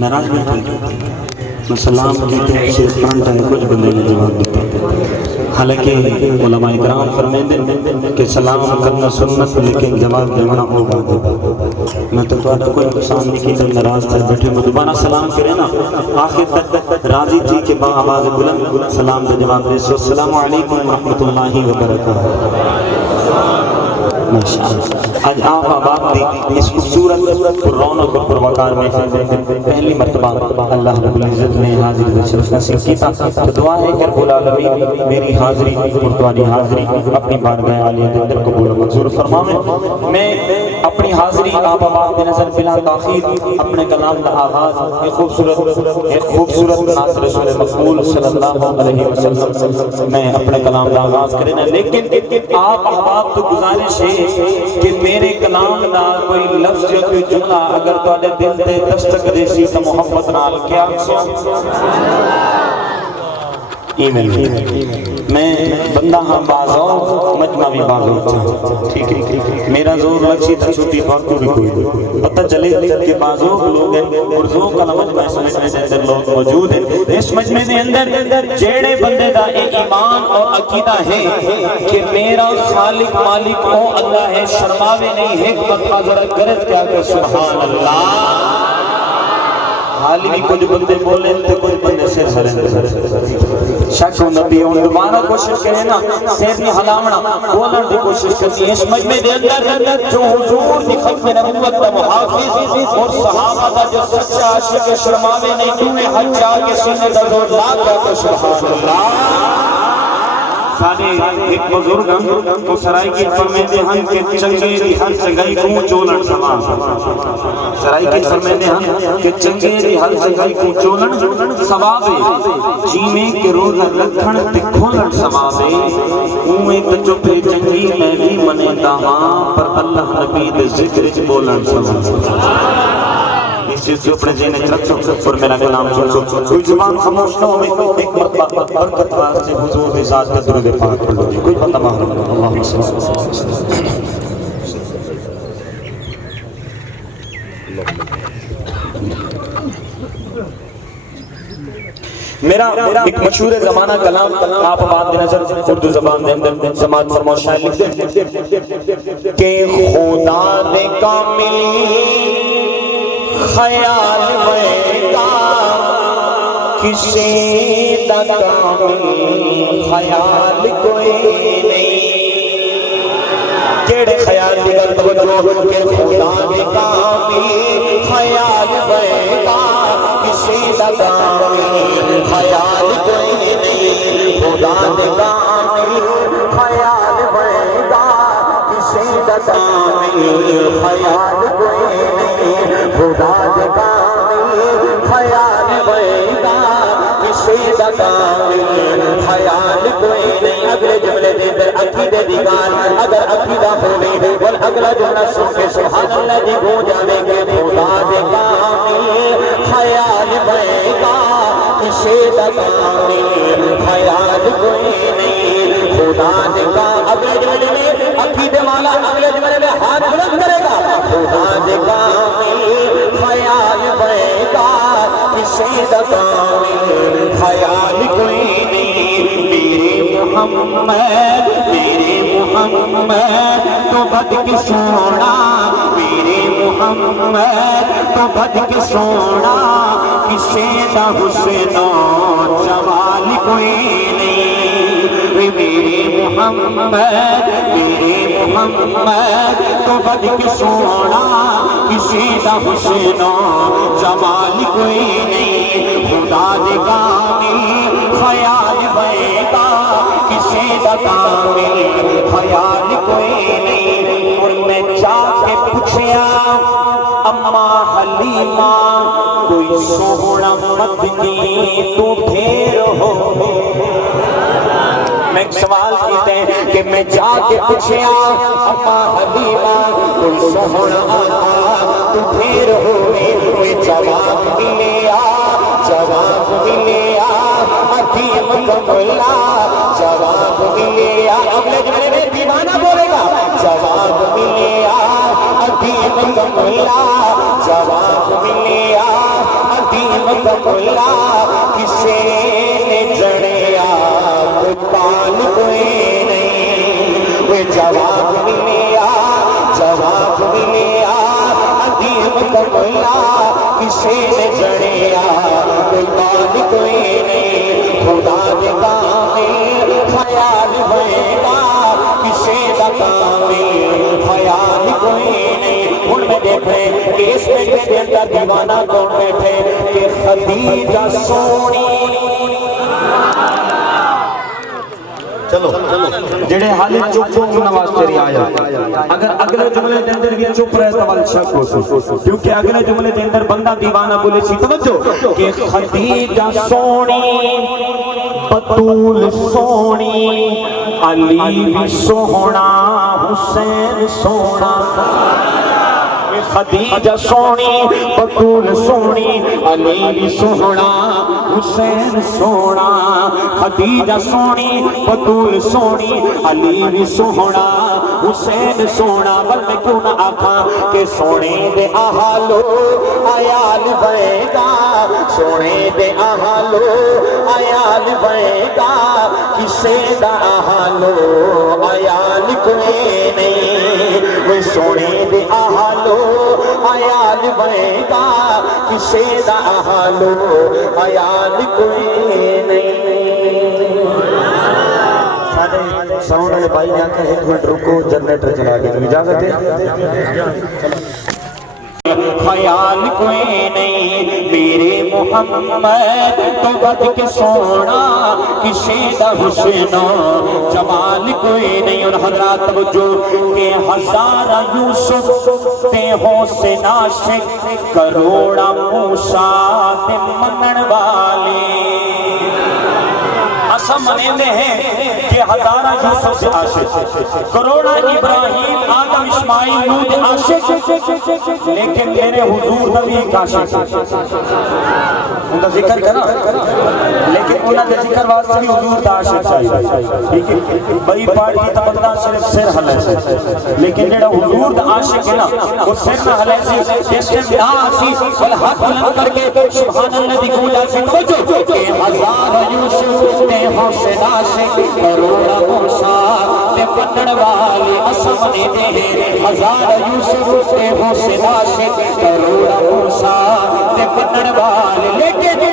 ناراض نہیں تھے. میں سلام کہتے ہیں صرف فرنٹ ہے, کچھ بندے نے جواب دیتے ہیں. حالانکہ علماء اکرام فرمیندے کہ سلام کرنا سنت لیکن جواب دینا ہوگا. میں تو کوئی نقصان نہیں کی جب ناراض تھے بیٹھے میں دوبارہ سلام کرے نا آخر تک راضی تھی کہ با آواز بلند سلام کا جواب دے. سو السلام علیکم ورحمۃ اللہ وبرکاتہ. آج آپ آباد دی اس خوبصورت رونق اور پروقار میں پہلی مرتبہ اللہ رب العزت نے حاضری شرف نصیب کیتا. تو دعا ہے کہ رب العالمین میری حاضری اور تمہاری حاضری اپنی بارگاہ عالیہ کے اندر قبول و منظور فرمائے. میں اپنی حاضری آپ آباد کے نظر بلا تاخیر اپنے کلام کا آغاز ایک خوبصورت نعت رسول مقبول صلی اللہ علیہ وسلم میں اپنے کلام کا آغاز کرنا. لیکن آپ آباد تو گزارش ہے کہ میرے کلام دا کوئی لفظ یا کوئی جملہ اگر تو آدھے دل تے دستک دیسی تو محبت نال کیا ای میل میں بندہ ہاں بازو مجمع بھی بازو ٹھیک ہے. میرا زور لگسی تا چھوٹی بات کو بھی کوئی پتہ چلے کہ بازو لوگ ہیں اردو کا مجمع اس مجمع دے اندر لوگ موجود ہیں. اس مجمع دے اندر جیڑے بندے دا ایمان اور عقیدہ ہے کہ میرا خالق مالک او اللہ ہے, شرماوے نہیں, حکمت حاضر گرد کیا کہ سبحان اللہ. حالی بھی کچھ بندے بولیں تو کچھ بندے سیر سریں شک و نبی ان دوبارہ کوشش کریں نا سیر نہیں حلامنا بولن دی کوشش کرتی ہے. اس مجمع دے اندر جو حضور دی ختم نبوت دا محافظ اور صحابہ دا جو سچا عاشق شرماوے نہیں دوئے حج جا کے سینے دا زور لا کیا کہ سبحان اللہ. سارے ایک بزرگ ہم تو سرائی کی فرمیدے ہم کہ چنگے دی ہر چنگائی کو چولن سمان. سرائی کی فرمیدے ہم کہ چنگے دی ہر چنگائی کو چولن ثوابے جینے کے روزہ لکھن تے کھولن ثوابے. اوے تجو پہ چنگی میں بھی منے داواں پر اللہ نبی دے ذکر بولن ثوابے. اس چیز سے اپنے جینے رکھ سو اور میرا کلام سن سو. کوئی زبان خاموش نہ ہو میں ایک مرتبہ برکت واسطے حضور دی ذات کا درود پاک پڑھ لو. کوئی بندہ محروم نہ. اللہم صلی اللہ علیہ وسلم. میرا ایک مشہور زمانہ کلام آپ آباد دے نظر اردو زبان دے اندر سماعت فرماؤ. شاعر لکھ دے کہ خدا نے کامل خیال ویگا کسی دا کامل خیال کوئی نہیں. کیڑے خیال دی گل توجہ کہ خدا نے کامل خیال ویگا کسی دا کامل خیال کوئی نہیں. خدا نے کامل خیال ویگا کسی دا کامل خیال کوئی نہیں. خدا دے کامل خیال ویدا کسی دا کامل خیال کوئی نہیں. اگلے جملے دے اندر عقیدے دی گال اگر عقیدہ ہوئے اور اگلا جملہ سن کے سبحان اللہ دی گو جاوے گے. خدا دے کامل خیال ویدا کسی دا کامل خیال کوئی نہیں. خدا دے کامل اگلے جملے میں عقیدے والا اگلے جملے میں ہاتھ بلند کرے گا. خدا دے کامل خیال ویدا کسی دا کامل خیال کوئی نہیں. میرے محمد تو بد کی سونا, میرے محمد تو بد کی سونا, کسی دا حسن و جمال کوئی نہیں. میرے محمد تو بد کی سونا, کسی دا حسن و جمال کوئی نہیں. خدا دے کامل خیال ویدا کسی دا کامل خیال کوئی نہیں. اور میں جا کے پوچھیا اما حلیمہ کوئی سوڑا مت کی تو پھر ہو. میں ایک سوال کیتے ہیں کہ میں جا کے پوچھیا اما حلیمہ کوئی سوڑا تو پھر ہوئے. کوئی جواب ملیا, جواب ملیا حکیم کملا, جواب ملیا. اگلے جملے میں دیوانہ بولے گا. جواب ملیا حکیم کملا, جواب ملیا کملا کسے نے جڑیا کوئی پال کوئی نہیں وہ جواب ملیا عظیم کملا کسے نے جڑیا کوئی پال کوئی نہیں خدا دے کامل خیال ہوئے گا کسے دا کامل خیال کوئی نہیں ہن میں دیکھ رہے کہ اس میں کے اندر دیوانہ کون بیٹھے کہ خدیجہ سونی چلو جڑے حال چپ نواز تیری آیا اگر اگلے جملے دے اندر بھی چپ رہے تو وال شک ہو سو کیونکہ اگلے جملے دے اندر بندہ دیوانہ بولے سی توجہ کہ خدیجہ سونی بطول سونی علی بھی سونا حسین سونا خدیجہ سونی بطول سونی علی بھی سونا حسین سونا خدیجہ سونی بطول سونی علی بھی سونا حسین سونا بل میں کیوں نہ آکھا کہ سونے دے آہالو آیال بنے گا سونے دے آہالو آیال بنے گا کسے دا آہالو آیال کوئی نہیں وہ سونے دے آہالو آیال بنے گا کسے دا آہالو آیال کوئی نہیں ساؤنڈ والے بھائی نے آکھا ایک منٹ رکو جنریٹر چلا کے اجازت ہے خیال کوئی نہیں میرے محمد تو بد کے سونا کسے دا حسن جمال کوئی نہیں اور حضرات توجہ کہ ہزارہ یوسف تے حسن عاشق کروڑا موسیٰ تے منن والے اسم منے ہیں کہ ہزارہ یوسف سے عاشق کروڑا ابراہیم آدم اسماعیل نوح دے عاشق لیکن میرے حضور نبی ایک عاشق ان کا ذکر کرنا لیکن انہاں دے ذکر واسطے بھی حضور دا عاشق چاہیے ٹھیک ہے بھائی پارٹی تا بندہ صرف سر ہلے سے لیکن جڑا حضور دا عاشق ہے نا وہ سر نہ ہلے سے جس ٹائم نہ آسی بل ہاتھ بلند کر کے سبحان اللہ دی گونج آسی توجہ کہ ہزارہ یوسف تے حسن عاشق کروڑا موسیٰ تے پنڈن والی اسم نے دے ہزارہ یوسف تے حسن عاشق کروڑا موسیٰ تے پنڈن والی لیکن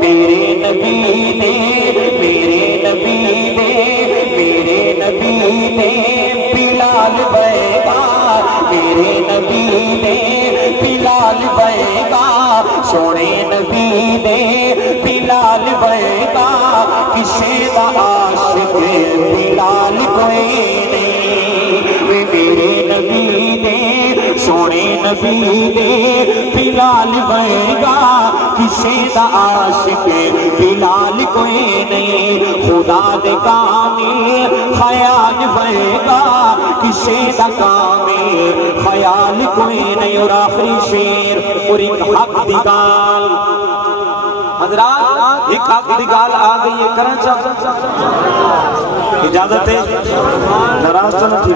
میرے نبی نے بلال بنے گا میرے نبی نے بلال بنے گا سونے نبی نے بلال بنے گا کسے دا عاشق بلال کوئی نہیں میرے نبی نے سونے نبی نے بلال بنے گا کسے دا عاشق بلال کوئی نہیں خدا دے کامل خیال بنے گا کسے دا کامل خیال کوئی نہیں اور آخری شیر اور ایک حق دی گال حضرات ایک حق دی گال آ گئی ہے کرنا چاہتا اجازت ہے ناراض تو نہ تھی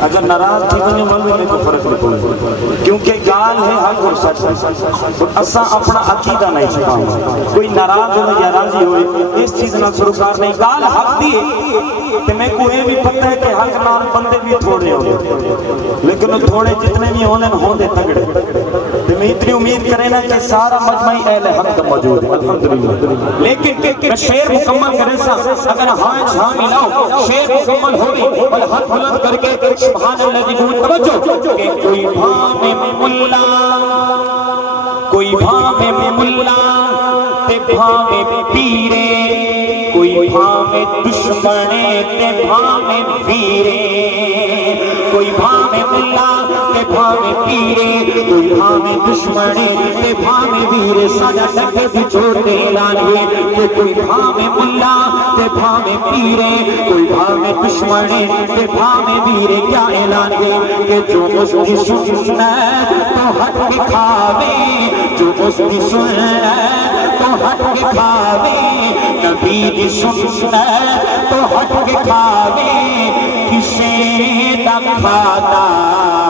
اگر ناراض تھی تو نہیں میں کو فرق نہیں پڑے کیونکہ گال ہے حق اور سچ اور اساں اپنا عقیدہ نہیں چھپاؤں کوئی ناراض ہو یا راضی ہوئے اس چیز نہ سروکار نہیں گال حق دی ہے کہ میں کو یہ بھی پتہ ہے کہ حق نال بندے بھی تھوڑے ہوئے لیکن تھوڑے جتنے بھی ہوندے تگڑے تو میں اتنی امید کریں نا کہ سارا مجمعی اہل حق موجود ہے الحمدللہ لیکن میں شعر مکمل کریں سا اگر ہاں جہاں ملاؤ شعر مکمل ہوگی بل ہاتھ بلند کر کے سبحان اللہ کی گونج توجہ کہ کوئی بھام ملا کوئی بھام ملا تے بھام پیرے کوئی بھام دشمنے تے بھام پیرے کوئی بھام ملا تے بھام پیرے کوئی بھام دشمنے تے بھام ویرے سادہ ٹکے بھی چھوٹے اعلان ہوئے کہ کوئی بھام ملا تے بھام پیرے کوئی بھام دشمنے تے بھام ویرے کیا اعلان ہوئے کہ جو اس کی سنت تو ہٹ کے کھاوے جو اس کی سنت تو ہٹ کے کھاوے نبی کی سنت تو ہٹ کے کھاوے کسے نہ کھاتا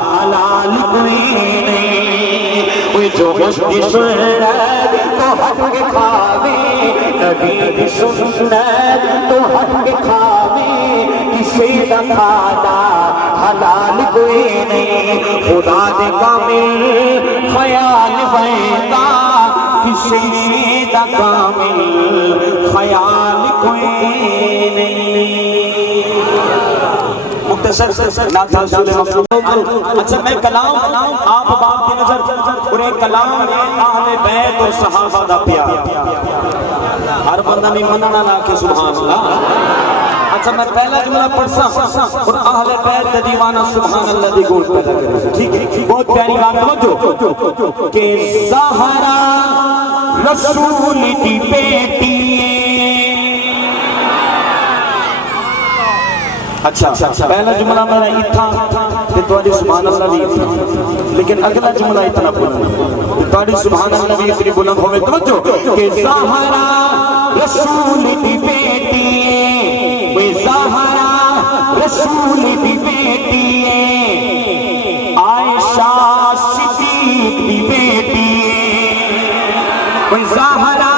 حلال کوئی نہیں وہ جو حسن سنت تو ہٹ کے کھاوے نبی دی سنت تو ہٹ کے کھاوے کسی دا کھانا حلال کوئی نہیں خدا دے کامل خیال ویندا کسی دا کامل خیال کوئی نہیں مختصر نعت رسول مخلوق اچھا میں کلام آپ باپ کی نظر اور ایک کلام ہے اہل بیت اور صحابہ دا پیار ہر بندہ نہیں مننا لا کے سبحان اللہ اچھا میں پہلا جملہ پڑھسا اور اہل بیت دا دیوانہ سبحان اللہ دی گول پیدا کرے ٹھیک ہے بہت پیاری بات توجہ کہ زہرا رسول دی بیٹی اچھا پہلا جملہ میرا یہ تھا کہ تواڈی سبحان اللہ بھی اتنا لیکن اگلا جملہ اتنا بلند کہ تواڈی سبحان اللہ بھی اتنی بلند ہوئے توجہ کہ زہرا رسول دی بیٹی وہ زہرا رسول دی بیٹی عائشہ صدیق دی بیٹی وہ زہرا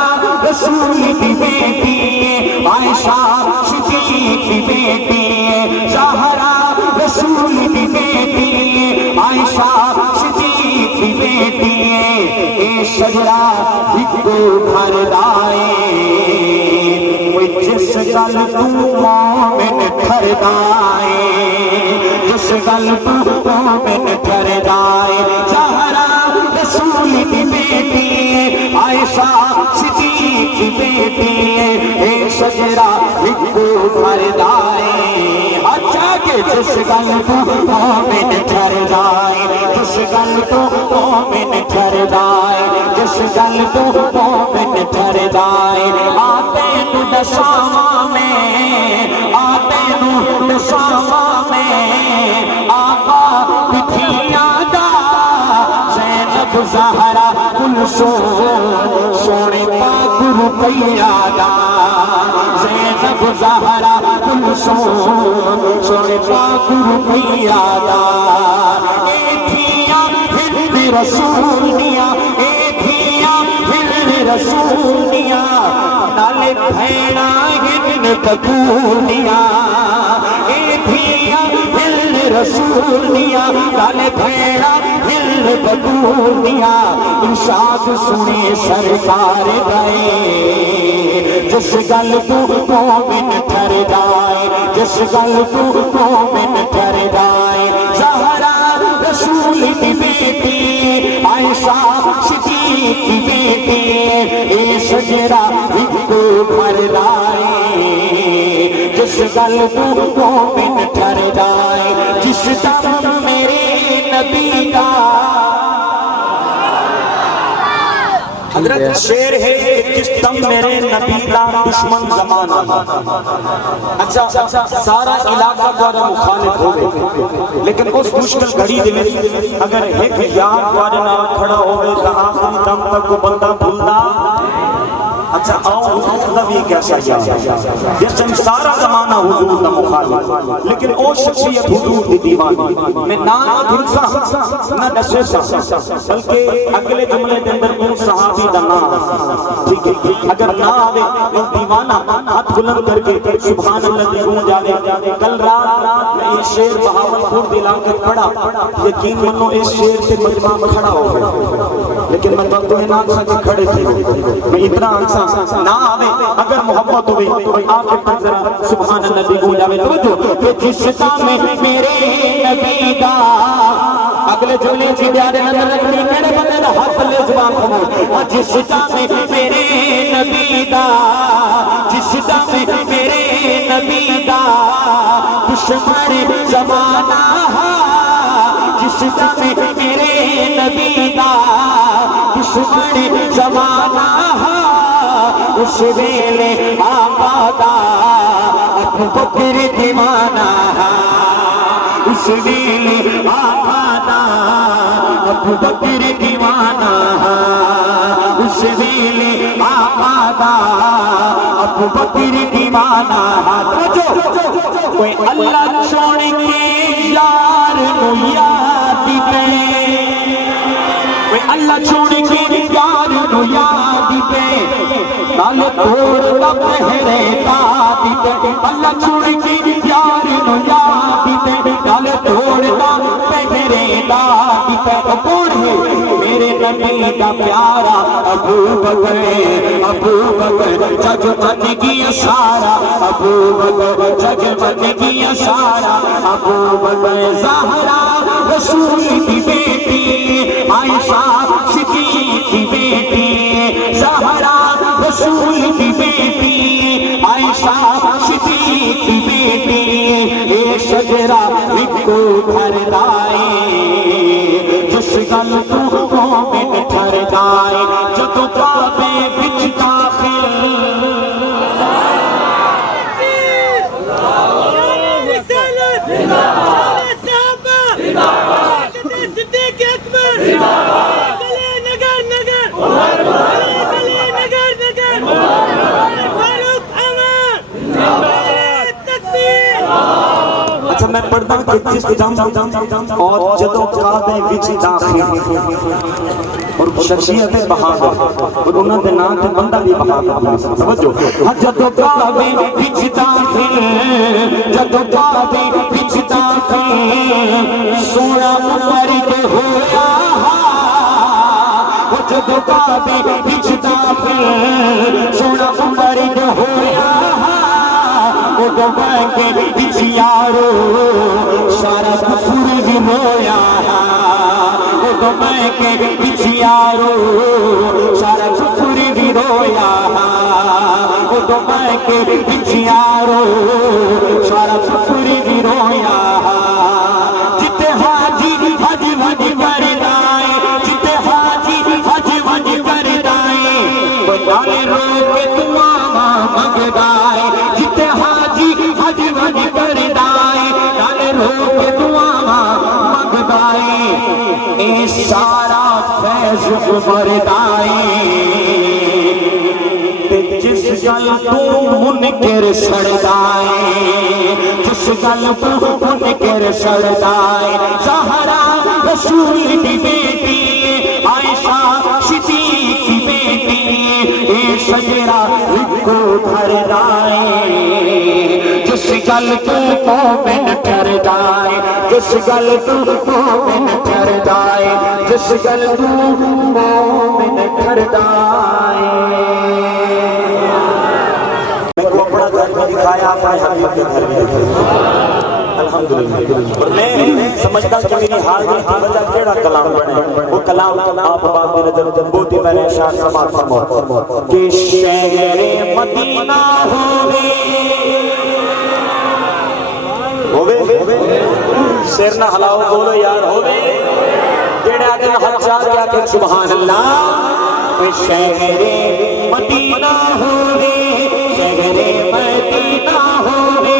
رسول دی بیٹی عائشہ صدیق دی بیٹی زہرا رسول دی بیٹی عائشہ صدیق دی بیٹی اے شجرہ ہکو گھر دائے جس گل تو مومن گھر دائے جس گل تو مومن گھر دائے زہرا رسول دی بیٹی عائشہ صدیق دی بیٹی اے شجرہ ہکو گھر دائے اچھا کہ جس گل تو مومن گھر دائے جس گل تو مومن گھر دائے جس گل تو مومن گھر دائے آتے نو دساواں میں آتے نو دساواں میں آقا پتھیاں دا زینب زہرا کلثوم سونے پاک رقیہ دا زینب زہرا کلثوم سونے پاک رقیہ دا اے تھیاں ہند رسول دیاں اے تھیاں ہند رسول دیاں نالے بھیڑا ہند کپور دیاں اے تھیاں ہند رسول دیاں نالے بھیڑا ہند کپور دیاں ارشاد سنے سرکار گئے جس گل تو مومن ٹھر جائے جس گل تو مومن ٹھر جائے زہرا رسول کی بیٹی عائشہ صدیق کی بیٹی اے شجرہ ہکو گھر دائے جس گل تو مومن ٹھر جائے جس دم میرے نبی کا حضرت شیر ہے جس دم میرے نبی کا دشمن زمانہ اچھا سارا علاقہ دوارا مخالف ہو گئے لیکن اس مشکل گھڑی دے میں اگر ایک یاد دوارے نہ کھڑا ہوئے تو آخری دم تک وہ بندہ بھولنا اچھا آؤ حضور دا بھی کیسا یاد جس ٹائم سارا زمانہ حضور دا مخالف لیکن او شخصیت حضور دی دیوانی میں نہ دھلسا نہ دسیسا بلکہ اگلے جملے دے اندر اون صحابی دا نام ٹھیک ہے اگر نہ آوے وہ دیوانہ ہاتھ بلند کر کے سبحان اللہ دی گون جاوے کل رات میں یہ شیر بہاولپور دلا کر پڑھا یقین منو اس شیر سے مجمع میں کھڑا ہو گیا لیکن میں وقت ہے نہ کے کھڑے تھے میں اتنا آنسا نہ آوے اگر محبت ہوئے تو آنکھ پر ذرا سبحان اللہ دی گون جاوے توجہ کہ جس دم میرے نبی دا اگلے جملے جی پیارے نظر رکھنی کہڑے بندے دا ہاتھ لے زبان کھولو جس دم میرے نبی دا جس دم میرے نبی دا دشمن زمانہ جس دم میرے نبی دا دشمن زمانہ اس ویلے آقا دا ابو بکر دیوانہ اس ویلے آقا دا ابو بکر دیوانہ اس ویلے آقا دا ابو بکر دیوانہ کوئی اللہ چھوڑ کے یار نو یاد پہ کوئی اللہ چھوڑ کے کے یار نو یاد پہ نال توڑ دا پہرے دادی پہ اللہ چھوڑ کے یار نو یاد پہ نال توڑ دا پہرے دادی پہ کون ہے میرے نبی کا پیارا ابو بکر جگ بن گیا سارا ابو بکر جگ بن گیا سارا ابو بکر زہرا رسول کی بیٹی عائشہ صدیق کی بیٹی زہرا رسول کی بیٹی عائشہ صدیق کی بیٹی اے شجرہ لکھو گھر دائے جس گل تو مومن گھر دائے جدو کعبے وچ داخل اچھا میں پڑھتا ہوں کہ جس دم اور جدوں کعبے وچ داخل اور شخصیت بہادر اور انہوں نے نام تے بندہ بھی بہادر سمجھو جدوں کعبے وچ داخل جدوں کعبے وچ داخل سونا مرد ہویا جدوں کعبے وچ داخل سونا مرد ہویا وہ بانگے بچ یارو سارا کفر بھی ہویا وہ بانگے بچ یارو سارا کفر بھی رویا وہ بانگے بچ یارو سارا کفر بھی رویا جتے حاجی حج وج کر دائے جتے حاجی حج وج کر دائے بندے رو کے دعا منگ دائے جتے حاجی حج وج کر دائے نال رو کے دعا منگ دائے اے سارا فیض بردائے جس گل تو منکر سڑدائے جس گل تو منکر سڑدائے زہرا رسول کی بیٹی عائشہ صدیق کی بیٹی اے شجرہ لکھو گھر دائے جس گل تو مومن کر دائے جس گل تو مومن کر دائے جس گل تو مومن کر دائے میں کو اپنا گھر میں دکھایا اپنے حبیب کے گھر میں دکھایا الحمدللہ اور میں سمجھتا کہ میری حاضری کی وجہ کیڑا کلام بنے وہ کلام آپ باب کی نظر بہت ہی میں نے اشار سماعت فرمایا کہ شہر مدینہ ہووے سر نہ ہلاؤ بولو یار ہووے جڑے آدم ہر چاہ کے آکے سبحان اللہ شہر مدینہ ہووے شہر مدینہ ہووے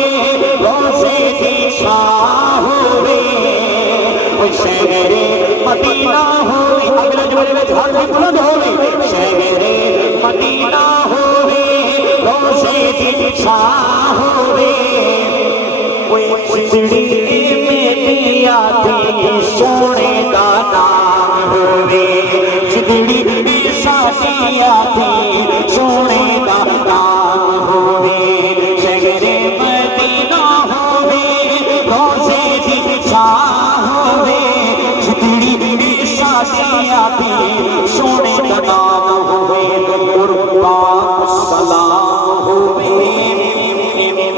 روزے کی شاہ ہووے شہر مدینہ ہووے اگلا جملے میں ہاتھ بھی بلند ہووے شہر مدینہ ہووے روزے کی شاہ ہووے چڑی میں دیا دی سونے کا نام ہووے چڑی میں ساتھیا دی سونے کا نام ہووے شہر مدینہ ہووے روزے کی شاہ ہووے چڑی میں ساتھیا دی سونے کا نام ہووے قربان سلام ہووے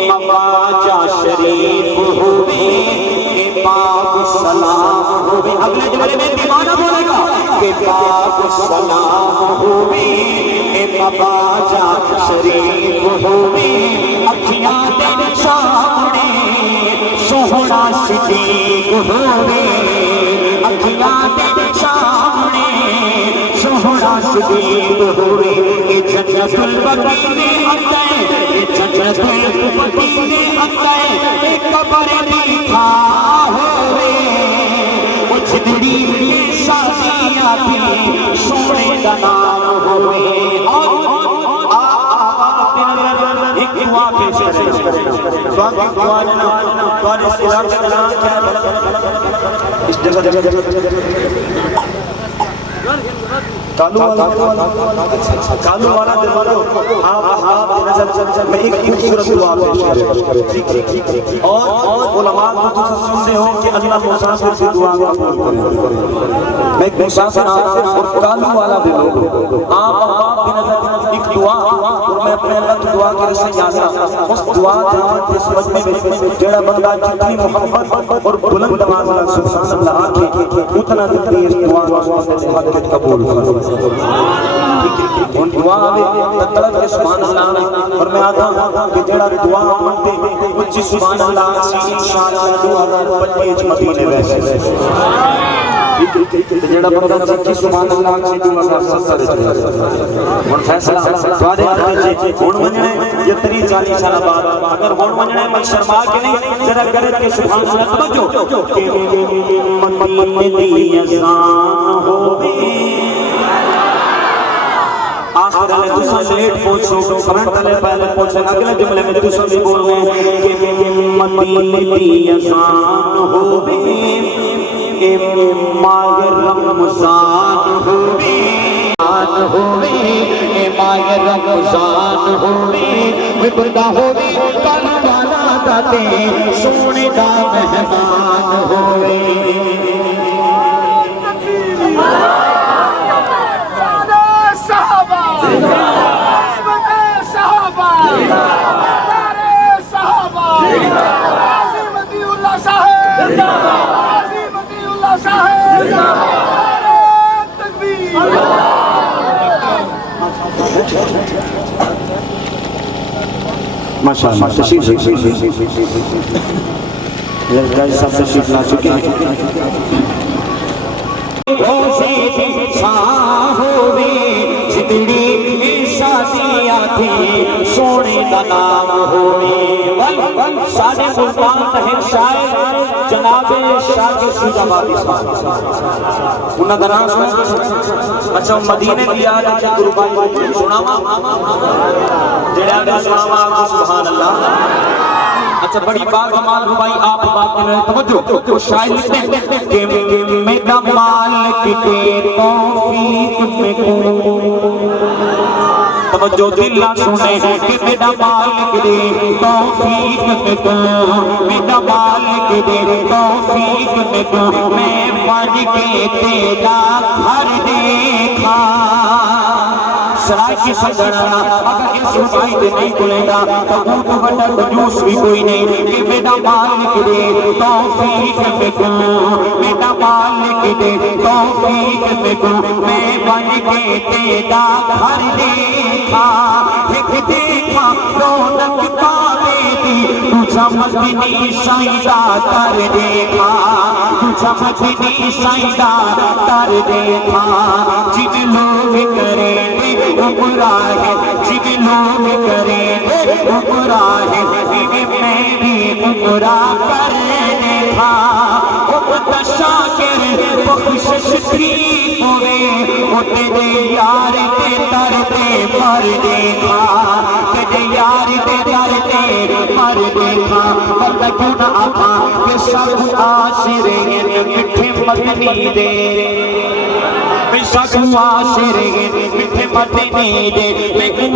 مواجہ شریف ہووے پاک سلام ہووے اگلے جملے میں دیوانہ بولے گا کہ پاک سلام ہووے مواجہ شریف ہووے اکھیاں دے سامنے سوہنا صدیق ہووے اکھیاں دے سامنے سوہنا صدیق ہووے کہ جنت البقیع میں اندر جنت البقیع میں اندر قبر دیکھا ہووے وہ جدڑی میں ساتھیا بھی سونے کا نام ہووے ایک دعا پیش کریں دعا لینا دعا اس علاقے کا نام کیا ہے اس جگہ کالو والا کالو والا دے بولو آپ احباب کی نظر میں ایک خوبصورت دعا پیش کریں اور علماء کو تو سنتے ہو کہ اللہ مسافر سے دعا قبول کریں میں ایک مسافر اور کالو والا دے بولو آپ احباب کی نظر ایک دعا اور میں اپنے اللہ کی دعا کے رسے جانا اس دعا جامعت کے سمجھ میں جڑا بندہ جتنی محبت اور بلند آواز میں سبحان اللہ آکے اتنا دیر دعا سے حضرت قبول فرمائے ان دعا آوے تطلب کے سبحان اللہ اور میں آتا ہوں کہ جڑا دعا مانتے کچھ سبحان اللہ سی انشاءاللہ 2025 مدینے ویسے جڑا بندہ چکی سبحان اللہ سی 2070 اور فیصلہ دوارے آتے ہون منجنے یہ 30-40 سالہ بعد اگر ہون منجنے میں شرما کے نہیں ذرا کرت کے سبحان اللہ توجہ کہ مدینے ازان ہوئے آخر علیہ تُساں لیٹ پوچھو کمنٹ علیہ پہلے پوچھو اگلے جملے میں تُساں بھی بول گئے کہ مدینے دی ازان ہوئے ماہ رمضان ہوئے ماہ رمضان ہوئے بردہ ہوئے کالا والا داتے سونے دا مہمان ہوئے ماشاءاللہ تشریف گائز صاحب تشریف لا چکے ہیں روزے چھاں ہوئے جتنی شادیاں تھی سونے کا نام ہوئے سارے ملتان تحر شاعر جناب شاہ سجابادی صاحب انہاں کا نام اچھا مدینے کی آج اچھا گروپائی سناما جڑے آگے سناما آگے سبحان اللہ اچھا بڑی بات کمال ربائی آپ بات کے لئے توجہ تو شاعر لکھتے ہیں کہ میرا مالک دے توفیق میں کون توجہ دلہ سنے کہ میرا مالک دے توفیق میں کون میرا مالک دے توفیق میں کون میں پڑھ کے تیرا گھر دیکھا سرائے کی سجڑنا اگر اس ربائی دے نہیں کھلے گا تو بھوٹ بٹر جوس بھی کوئی نہیں کہ میرا مالک دے توفیق میں کون میرا مالک دے توفیق میں کون میں بن کے تیرا گھر دیکھا ایک دیکھا رونق پاوے دی تجھا مدنی سائدہ تر دیکھا تجھا مدنی سائدہ تر دیکھا جن لوگ کرے گمراہ ہے جن لوگ کرے گمراہ ہے میں بھی گمراہ کرنے تھا شاکر بخشش تریف ہوئے وہ تیرے یار تے در تے پر دیکھا تیرے یار تے در تے پر دیکھا بندہ کیوں نہ آقا کہ سب عاشرے مٹھے مدنی دے سب عاشرے مٹھے مدنی دے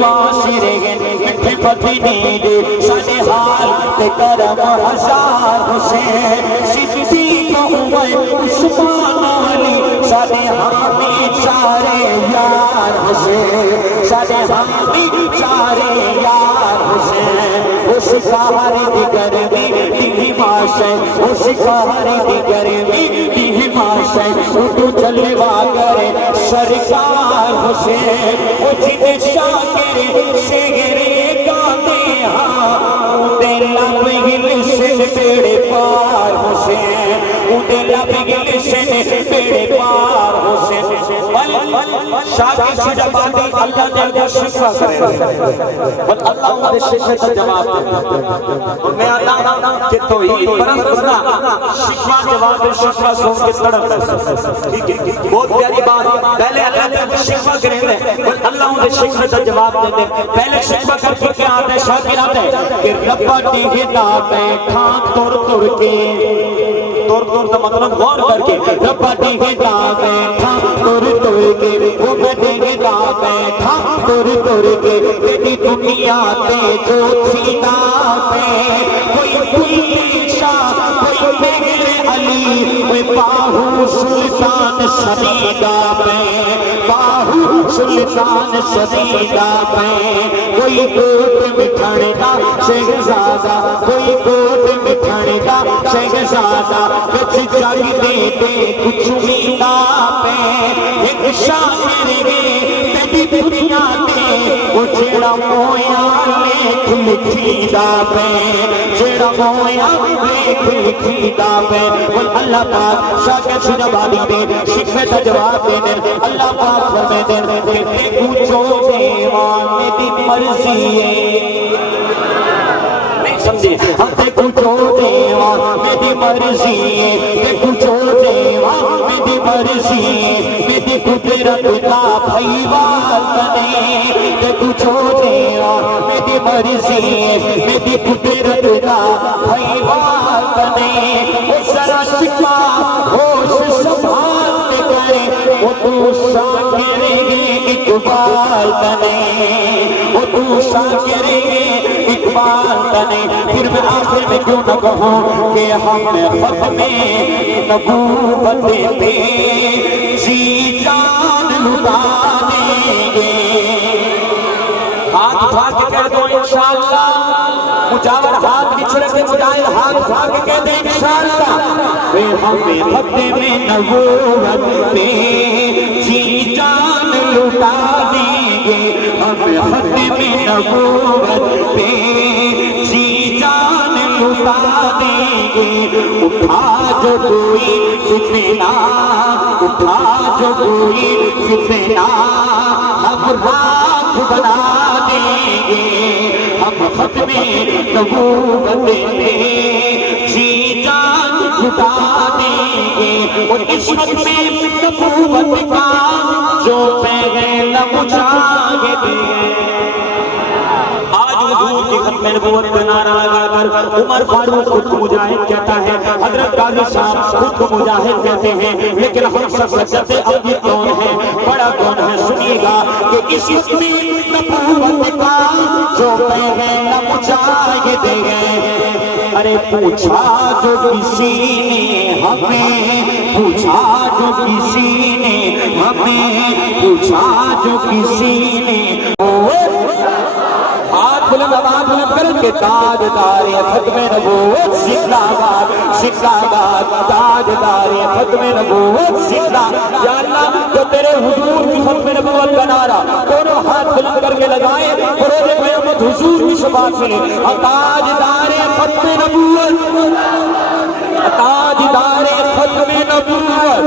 عاشرے مٹھے مدنی دے سارے حال تے کرم ہزار حسین صدیق عمر عثمان علی سارے حامی چارے یار حسین سارے حامی چارے یار حسین اس سہارے دی گرمی دی ماشے اس سہارے دی گرمی دی ماشے اٹھو چلوا کرے سرکار حسین وہ جن شاکر شہرے گانے ہاں اندے لب گل سے پیڑے پار حسین اندے لب گل سے پیڑے پار حسین شاکر سجابادی اللہ دے کو شفا کرے اور اللہ دے شفا کا جواب دے اور میں آتا ہوں کہ توحید پرست بندہ شفا جواب دے شفا سن کے تڑپ بہت پیاری بات پہلے اللہ دے کو شفا کرے اور اللہ دے شفا کا جواب دے پہلے شفا کر کے کیا آتا ہے شاکر آتا ہے کہ ربا ٹیگے دا بیٹھا تر تر کے تر تر کا مطلب غور کر کے ربا ٹیگے دا بیٹھا تر تر کے وہ میں دیکھتا بیٹھا تر تر کے تیری دنیا تے جو سینا پہ کوئی بلی شاہ کوئی مہر علی کوئی باہو سلطان شریدہ پہ باہو سلطان شریدہ پہ کوئی کوٹ مٹھانے دا شہزادہ کوئی کوٹ مٹھانے دا شہزادہ کچھ جگ دے دے کچھ مینا پہ ایک شاعر گے تیری دنیا تے وہ جڑا مویا لیکھ لکھی دا پہ جڑا مویا لیکھ لکھی دا پہ بول اللہ پاک شاہ کے شجبانی دے شکوے دا جواب دے دے اللہ پاک فرمے دے کہ تے پوچھو دیوان دی مرضی ہے سمجھے ہم تے پوچھو دیوان میری مرضی ہے تے پوچھو دیوان میری مرضی ہے میری قدرت کا بھائیوال بنے تے پوچھو دیوان میری مرضی ہے میری قدرت کا بھائیوال بنے وہ ذرا شکا ہوش سنبھال کے کرے وہ تو شاکر اقبال بنے وہ تو شاکر اقبال بنے پھر میں آخر میں کیوں نہ کہوں کہ ہم ختم نبوت پہ جی جان لٹا دیں گے ہاتھ اٹھا کے کہہ دو انشاءاللہ مجاور ہاتھ بچھڑے کے مجاہد ہاتھ اٹھا کے کہہ دیں انشاءاللہ پھر ہم ختم نبوت پہ جی جان لٹا دیں گے ہم ختم نبوت پہ جی جان لٹا دیں گے اٹھا جو کوئی فتنہ اٹھا جو کوئی فتنہ ہم راکھ بنا دیں گے ہم ختم نبوت پہ جی جان لٹا دیں گے اور اس ختم نبوت کا جو پیغام بجھا دیں ختم نبوت کا نعرہ لگا کر عمر فاروق خود کو مجاہد کہتا ہے حضرت قاضی صاحب خود کو مجاہد کہتے ہیں لیکن ہم سب سجدہ اب یہ کون ہے بڑا کون ہے سنیے گا کہ اس ختم نبوت کا جو پیغام مجاہد ہے ارے پوچھا جو کسی نے ہمیں پوچھا جو کسی نے ہمیں پوچھا جو کسی نے بلند آواز بلند کر کے تاجدار ختم نبوت زندہ باد زندہ باد تاجدار ختم نبوت زندہ یا اللہ تو تیرے حضور کی ختم نبوت کا نعرہ دونوں ہاتھ بلند کر کے لگائے بروز قیامت حضور کی شفاعت ملے اور تاجدار ختم نبوت تاجدار ختم نبوت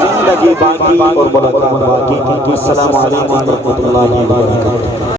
زندگی باقی اور ملاقات باقی. السلام علیکم ورحمۃ اللہ وبرکاتہ.